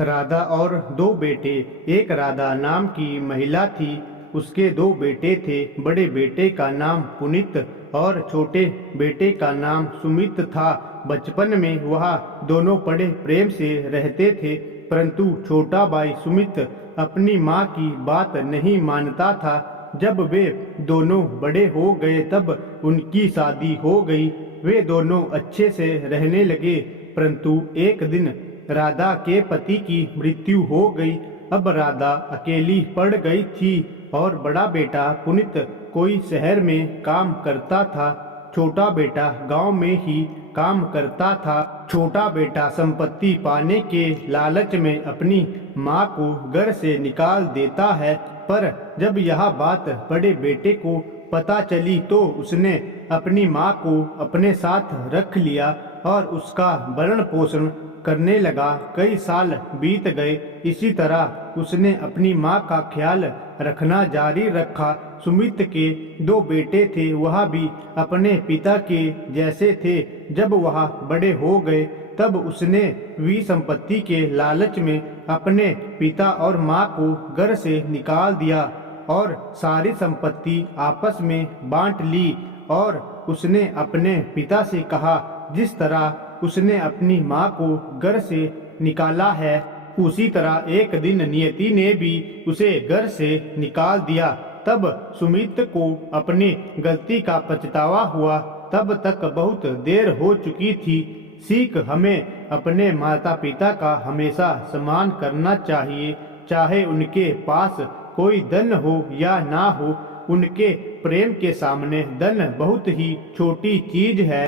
राधा और दो बेटे। एक राधा नाम की महिला थी। उसके दो बेटे थे। बड़े बेटे का नाम पुनीत और छोटे बेटे का नाम सुमित था। बचपन में वह दोनों बड़े प्रेम से रहते थे, परंतु छोटा भाई सुमित अपनी माँ की बात नहीं मानता था। जब वे दोनों बड़े हो गए तब उनकी शादी हो गई। वे दोनों अच्छे से रहने लगे, परंतु एक दिन राधा के पति की मृत्यु हो गई। अब राधा अकेली पड़ गई थी और बड़ा बेटा पुनीत कोई शहर में काम करता था। छोटा बेटा गांव में ही काम करता था। छोटा बेटा संपत्ति पाने के लालच में अपनी माँ को घर से निकाल देता है, पर जब यह बात बड़े बेटे को पता चली तो उसने अपनी माँ को अपने साथ रख लिया और उसका भरण पोषण करने लगा। कई साल बीत गए। इसी तरह उसने अपनी माँ का ख्याल रखना जारी रखा। सुमित के दो बेटे थे, वह भी अपने पिता के जैसे थे। जब वह बड़े हो गए तब उसने भी संपत्ति के लालच में अपने पिता और माँ को घर से निकाल दिया और सारी संपत्ति आपस में बांट ली। और उसने अपने पिता से कहा, जिस तरह उसने अपनी माँ को घर से निकाला है, उसी तरह एक दिन नियति ने भी उसे घर से निकाल दिया। तब सुमित को अपनी गलती का पछतावा हुआ। तब तक बहुत देर हो चुकी थी। सीख हमें अपने माता पिता का हमेशा सम्मान करना चाहिए, चाहे उनके पास कोई धन हो या ना हो। उनके प्रेम के सामने धन बहुत ही छोटी चीज है।